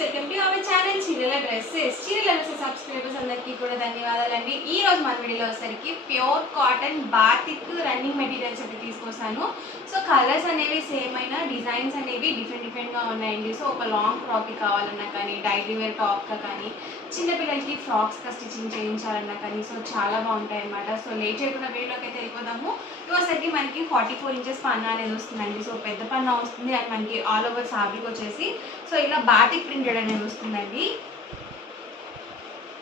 Welcome to our channel చీరల dresses. చీరల dresses subscribers అందరికీ కూడా ధన్యవాదాలండి. ఈ రోజు మన వీడియోలో వచ్చేసరికి pure cotton batik running materials అయితే తీసుకొస్తాను. సో కలర్స్ అనేవి సేమ్ అయినా డిజైన్స్ అనేవి డిఫరెంట్గా ఉన్నాయండి. సో ఒక లాంగ్ ఫ్రాక్కి కావాలన్నా కానీ, డైలీ వేర్ టాప్గా కానీ, చిన్నపిల్లలకి ఫ్రాక్స్గా స్టిచ్చింగ్ చేయించాలన్నా కానీ సో చాలా బాగుంటాయి అన్నమాట. సో లేట్ చేయకుండా వీడియోలోకి అయితే వెళ్ళిపోదాము. వచ్చేసరికి మనకి 44 ఇంచెస్ పన్నా అనేది వస్తుందండి. సో పెద్ద పన్నా వస్తుంది అండ్ మనకి ఆల్ ఓవర్ ఫ్యాబ్రిక్ వచ్చేసి సో ఇలా బాటిక్ ప్రింటెడ్ అనేది వస్తుందండి.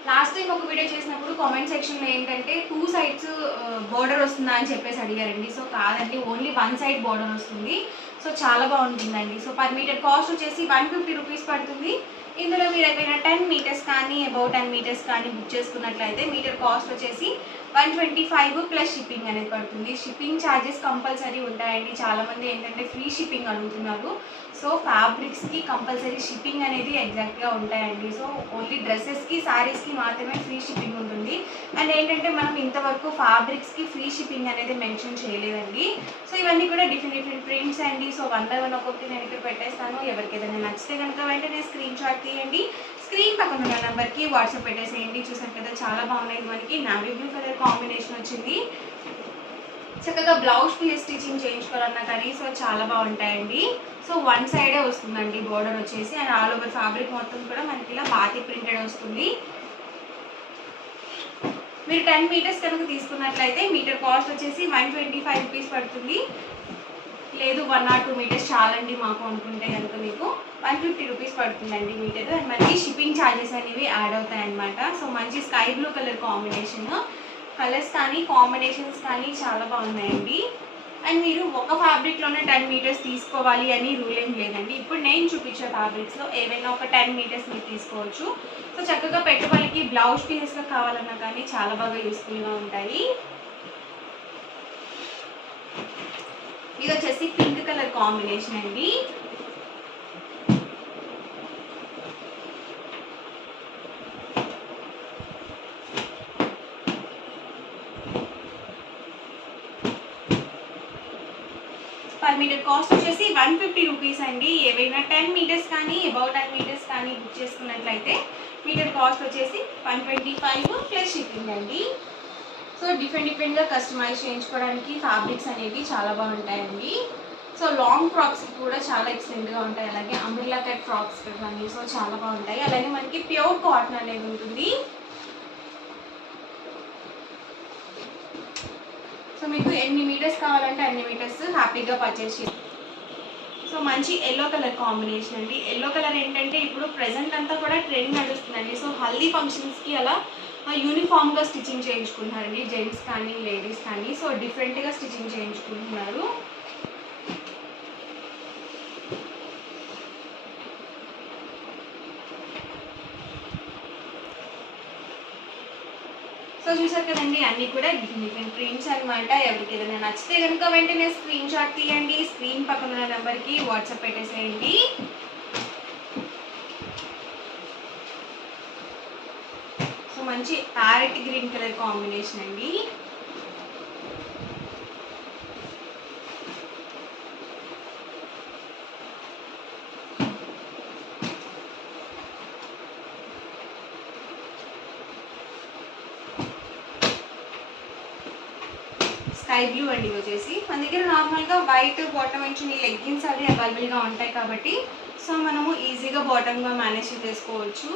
లాస్ట్ టైం ఒక వీడియో చేసినప్పుడు కామెంట్ సెక్షన్లో ఏంటంటే 2 సైడ్స్ బోర్డర్ వస్తుందా అని చెప్పేసి అడిగారండి. సో కాదండి, ఓన్లీ 1 సైడ్ బోర్డర్ వస్తుంది. సో చాలా బాగుంటుందండి. సో పర్ మీటర్ కాస్ట్ వచ్చేసి 150 రూపీస్ పడుతుంది. ఇందులో మీరు ఏదైనా 10 మీటర్స్ కానీ అబౌట్ 10 మీటర్స్ కానీ బుక్ చేసుకున్నట్లయితే మీటర్ కాస్ట్ వచ్చేసి 125 ప్లస్ షిప్పింగ్ అనేది పడుతుంది. షిప్పింగ్ ఛార్జెస్ కంపల్సరీ ఉంటాయండి. చాలామంది ఏంటంటే ఫ్రీ షిప్పింగ్ అడుగుతున్నారు. సో ఫ్యాబ్రిక్స్కి కంపల్సరీ షిప్పింగ్ అనేది ఎగ్జాక్ట్గా ఉంటాయండి. సో ఓన్లీ డ్రెస్సెస్కి శారీస్కి మాత్రమే ఫ్రీ షిప్పింగ్ ఉంటుంది. అండ్ ఏంటంటే మనం ఇంతవరకు ఫ్యాబ్రిక్స్కి ఫ్రీ షిప్పింగ్ అనేది మెన్షన్ చేయలేదండి. సో ఇవన్నీ కూడా డిఫరెంట్ ప్రింట్స్ అండి. సో 1 బై 1 ఒక్కొక్కటి నేను ఇక్కడ పెట్టేస్తాను. ఎవరికి ఏదైనా నచ్చితే కనుక వెంటనే స్క్రీన్ షాట్ తీయండి. స్క్రీన్ పక్కన ఉన్న నెంబర్కి వాట్సాప్ పెట్టేసేయండి. చూసారు కదా చాలా బాగున్నాయి. మనకి నావీ బ్లూ కలర్ కాంబినేషన్ వచ్చింది. చక్కగా బ్లౌజ్ పీస్ స్టిచ్చింగ్ చేయించుకోవాలన్నా కానీ సో చాలా బాగుంటాయండి. సో 1 సైడే వస్తుందండి బోర్డర్ వచ్చేసి అండ్ ఆల్ ఓవర్ ఫ్యాబ్రిక్ మొత్తం కూడా మనకి ఇలా బాతిక్ ప్రింటెడ్ వస్తుంది. మీరు 10 మీటర్స్ కనుక తీసుకున్నట్లయితే మీటర్ కాస్ట్ వచ్చేసి 125 రూపీస్ పడుతుంది. లేదు 1 or 2 మీటర్స్ చాలండి మాకు అనుకుంటే కనుక మీకు 150 రూపీస్ పడుతుందండి మీటర్. అండ్ మనకి షిప్పింగ్ ఛార్జెస్ అనేవి యాడ్ అవుతాయి అన్నమాట. సో మంచి sky blue colour combination, colours కానీ కాంబినేషన్స్ కానీ చాలా బాగున్నాయండి. అండ్ మీరు ఒక ఫ్యాబ్రిక్లోనే 10 మీటర్స్ తీసుకోవాలి అని రూల్ ఏం లేదండి. ఇప్పుడు నేను చూపించే ఫ్యాబ్రిక్స్లో ఏవైనా ఒక 10 మీటర్స్ మీరు తీసుకోవచ్చు. సో చక్కగా పెట్టుబడికి బ్లౌజ్ పీసెస్గా కావాలన్నా కానీ చాలా బాగా యూస్ఫుల్గా ఉంటాయి. ఇది వచ్చేసి పింక్ కలర్ కాంబినేషన్ అండి. పర్ మీటర్ కాస్ట్ వచ్చేసి 150 రూపీస్ అండి. ఏవైనా 10 మీటర్స్ కానీ అబౌట్ 10 మీటర్స్ కానీ బుక్ చేసుకున్నట్లయితే మీటర్ కాస్ట్ వచ్చేసి 125 ప్లస్ షిప్పింగ్ అండి. సో డిఫరెంట్గా కస్టమైజ్ చేయించుకోవడానికి ఫ్యాబ్రిక్స్ అనేవి చాలా బాగుంటాయండి. సో లాంగ్ ఫ్రాక్స్ కూడా చాలా ఎక్సలెంట్గా ఉంటాయి. అలాగే అంబ్రెల్లా కట్ ఫ్రాక్స్ కానీ సో చాలా బాగుంటాయి. అలాగే మనకి ప్యూర్ కాటన్ అనేది ఉంటుంది. సో మీకు ఎన్ని మీటర్స్ కావాలంటే అన్ని మీటర్స్ హ్యాపీగా పర్చేస్ చేయండి. సో మంచి ఎల్లో కలర్ కాంబినేషన్ అండి. ఎల్లో కలర్ ఏంటంటే ఇప్పుడు ప్రెజెంట్ అంతా కూడా ట్రెండ్ నడుస్తుందండి. సో హల్దీ ఫంక్షన్స్కి అలా యూనిఫామ్గా స్టిచ్చింగ్ చేయించుకుంటున్నారండి, జెంట్స్ కానీ లేడీస్ కానీ. సో డిఫరెంట్గా స్టిచ్చింగ్ చేయించుకుంటున్నారు. సో చూసారు కదండి, అన్నీ కూడా డిఫరెంట్ ప్రింట్స్ అనమాట. ఎవరికి ఏదైనా నచ్చితే కనుక వెంటనే స్క్రీన్ షాట్ తీయండి. స్క్రీన్ పక్కన ఉన్న నెంబర్కి వాట్సాప్ పెట్టేసేయండి. సో మంచి ప్యారెట్ గ్రీన్ కలర్ కాంబినేషన్ అండి. స్కై బ్లూ అండి వచ్చేసి. మన దగ్గర నార్మల్గా వైట్ బాటమ్ నుంచి లెగ్గిన్స్ అవి అవైలబుల్గా ఉంటాయి కాబట్టి సో మనము ఈజీగా బాటమ్గా మేనేజ్ చేసుకోవచ్చు.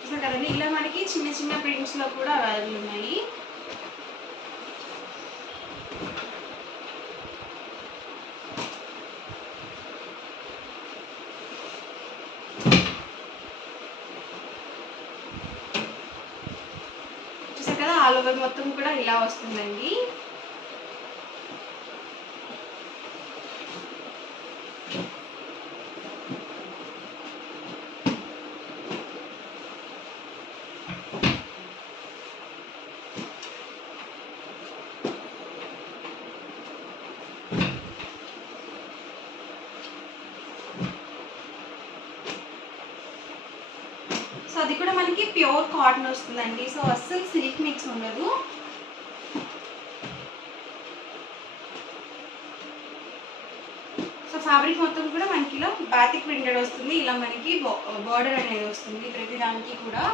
చూసారు కదండి, ఇలా మనకి చిన్న చిన్న ప్రింట్స్లో కూడా అవైలబుల్ ఉన్నాయి. ఆల్ ఓవర్ మొత్తం కూడా ఇలా వస్తుందండి. సో అది కూడా మనకి ప్యూర్ కాటన్ వస్తుందండి. సో అస్సలు సిల్క్ మిక్స్ ఉండదు. ఫ్యాబ్రిక్ మొత్తం కూడా మనకి ఇలా బాతిక్ ప్రింటెడ్ వస్తుంది. ఇలా మనకి బార్డర్ అనేది వస్తుంది ప్రతి దానికి కూడా.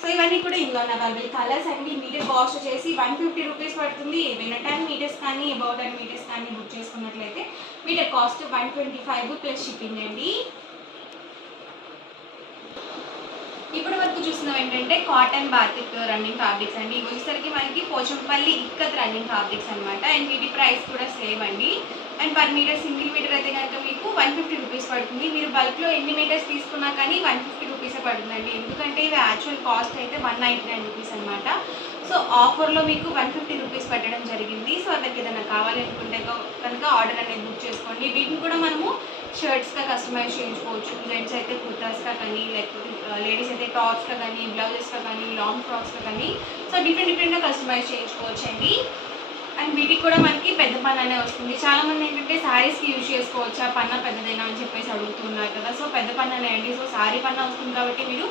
సో ఇవన్నీ కూడా ఇందులో అవైలబుల్ కలర్స్ అండి. మీటర్ కాస్ట్ వచ్చేసి 150 రూపీస్ పడుతుంది. ఏమైనా 10 మీటర్స్ కానీ అబౌట్ 10 మీటర్స్ కానీ బుక్ చేసుకున్నట్లయితే మీటర్ కాస్ట్ 125 ప్లస్ షిప్పింగ్ అండి. ఇప్పుడు వరకు చూస్తున్నాం ఏంటంటే కాటన్ బాతిక్ రన్నింగ్ ఫ్యాబ్రిక్స్ అండి. ఇవి వచ్చేసరికి మనకి పోచంపల్లి ఇక్కత్ రన్నింగ్ ఫ్యాబ్రిక్స్ అనమాట. అండ్ వీటి ప్రైస్ కూడా సేమ్ అండి. And per meter single meter అయితే కనుక మీకు 150 రూపీస్ పడుతుంది. మీరు బల్క్లో ఎన్ని మీటర్స్ తీసుకున్నా కానీ 150 రూపీసే పడుతుందండి. ఎందుకంటే ఇవి యాక్చువల్ కాస్ట్ అయితే 199 రూపీస్ అనమాట. సో ఆఫర్లో మీకు 150 రూపీస్ పెట్టడం జరిగింది. సో ఎవరికి ఏదైనా కావాలి అనుకుంటే కనుక ఆర్డర్ అనేది బుక్ చేసుకోండి. వీటిని కూడా మనము షర్ట్స్గా కస్టమైజ్ చేయించుకోవచ్చు. జెంట్స్ అయితే కుర్తాస్గా కానీ, లేకపోతే లేడీస్ అయితే టాప్స్గా కానీ, బ్లౌజెస్గా కానీ, లాంగ్ ఫ్రాక్స్గా కానీ, సో డిఫరెంట్గా కస్టమైజ్ చేయించుకోవచ్చు అండి. అండ్ వీటికి కూడా మనకి పెద్ద పన్నానే వస్తుంది. చాలామంది ఏంటంటే శారీస్కి యూజ్ చేసుకోవచ్చు, ఆ పన్నా పెద్దదైనా అని చెప్పేసి అడుగుతున్నారు కదా. సో పెద్ద పన్నానే అండి. సో శారీ పన్నా వస్తుంది కాబట్టి మీరు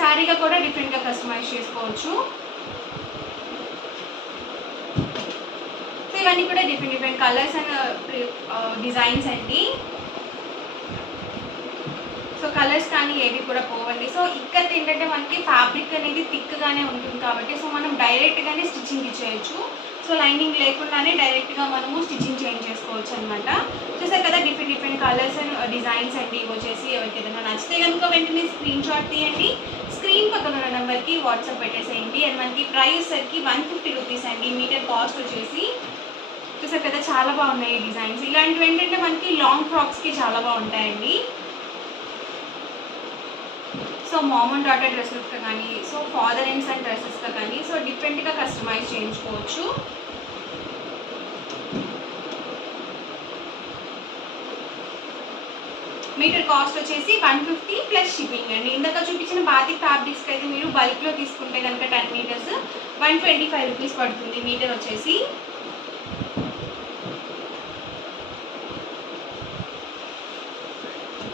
శారీగా కూడా డిఫరెంట్గా కస్టమైజ్ చేసుకోవచ్చు. సో ఇవన్నీ కూడా డిఫరెంట్ కలర్స్ అండ్ డిజైన్స్ అండి. సో కలర్స్ కానీ ఏవి కూడా పోవండి. సో ఇక్కత్ ఏంటంటే మనకి ఫ్యాబ్రిక్ అనేది థిక్గానే ఉంటుంది కాబట్టి సో మనం డైరెక్ట్గానే స్టిచ్చింగ్ ఇచ్చేయచ్చు. సో లైనింగ్ లేకుండానే డైరెక్ట్గా మనము స్టిచ్చింగ్ చేంజ్ చేసుకోవచ్చు అనమాట. చూసారు కదా డిఫరెంట్ కలర్స్ అండ్ డిజైన్స్ అండి. ఇవి వచ్చేసి ఎవరికి ఏదైనా నచ్చితే కనుక వెంటనే స్క్రీన్ షాట్ తీయండి. స్క్రీన్ పక్కన ఉన్న నెంబర్కి వాట్సాప్ పెట్టేసేయండి. అండ్ మనకి ప్రైస్ సరికి 150 రూపీస్ అండి. మీటర్ కాస్ట్ వచ్చేసి చూసారు కదా చాలా బాగున్నాయి ఈ డిజైన్స్. ఇలాంటివి ఏంటంటే మనకి లాంగ్ ఫ్రాక్స్కి చాలా బాగుంటాయండి. సో మామ్ అండ్ డాటర్ డ్రెస్సెస్గా కానీ, సో ఫాదర్ అండ్ సన్ డ్రెస్సెస్గా కానీ, సో డిఫరెంట్గా కస్టమైజ్ చేయించుకోవచ్చు. మీటర్ కాస్ట్ వచ్చేసి 150 ప్లస్ షిప్పింగ్ అండి. ఇందాక చూపించిన బాతిక్ ఫ్యాబ్రిక్స్కి అయితే మీరు బల్క్లో తీసుకుంటే కనుక 10 మీటర్స్ 125 రూపీస్ పడుతుంది మీటర్ వచ్చేసి.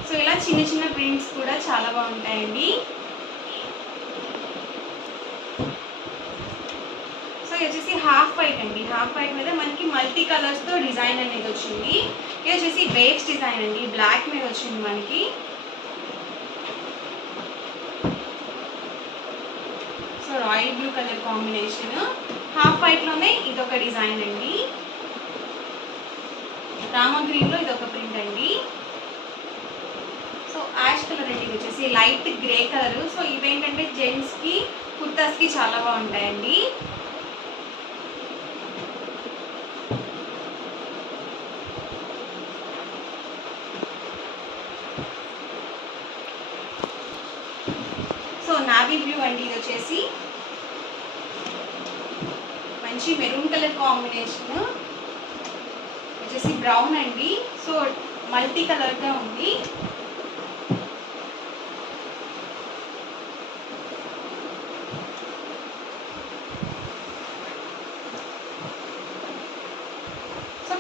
సో ఇలా చిన్న ప్రింట్స్ కూడా చాలా బాగుంటాయండి. సో ఇది వచ్చేసి హాఫ్ వైట్ అండి. హాఫ్ వైట్ మీద మనకి మల్టీ కలర్స్తో డిజైన్ అనేది వచ్చింది. ఇది వచ్చేసి వేవ్స్ డిజైన్ అండి. బ్లాక్ మీద వచ్చింది మనకి. So royal blue colour combination. Half వైట్లోనే ఇదొక డిజైన్ అండి. రామ గ్రీన్లో ఇదొక ప్రింట్ అండి. సో యాష్ కలర్ అండి. ఇది వచ్చేసి లైట్ గ్రే కలర్. సో ఇవేంటంటే జెంట్స్కి కుర్తాస్కి చాలా బాగుంటాయండి. సో నావీ బ్లూ అండి. ఇది వచ్చేసి మంచి మెరూన్ కలర్ కాంబినేషన్. వచ్చేసి బ్రౌన్ అండి. సో మల్టీ కలర్గా ఉంది.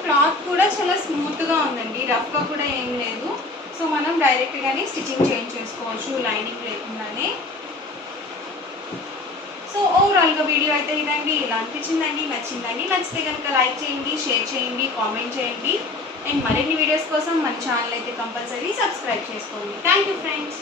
క్లాత్ కూడా చాలా స్మూత్గా ఉందండి. రఫ్గా కూడా ఏం లేదు. సో మనం డైరెక్ట్గానే స్టిచ్చింగ్ చేంజ్ చేసుకోవచ్చు లైనింగ్ లేకుండానే. సో ఓవరాల్గా వీడియో అయితే ఇదండి. ఇలా అనిపించిందండి, నచ్చిందండి. నచ్చితే కనుక లైక్ చేయండి, షేర్ చేయండి, కామెంట్ చేయండి. అండ్ మరిన్ని వీడియోస్ కోసం మన ఛానల్ అయితే కంపల్సరీ సబ్స్క్రైబ్ చేసుకోండి. Thank you friends.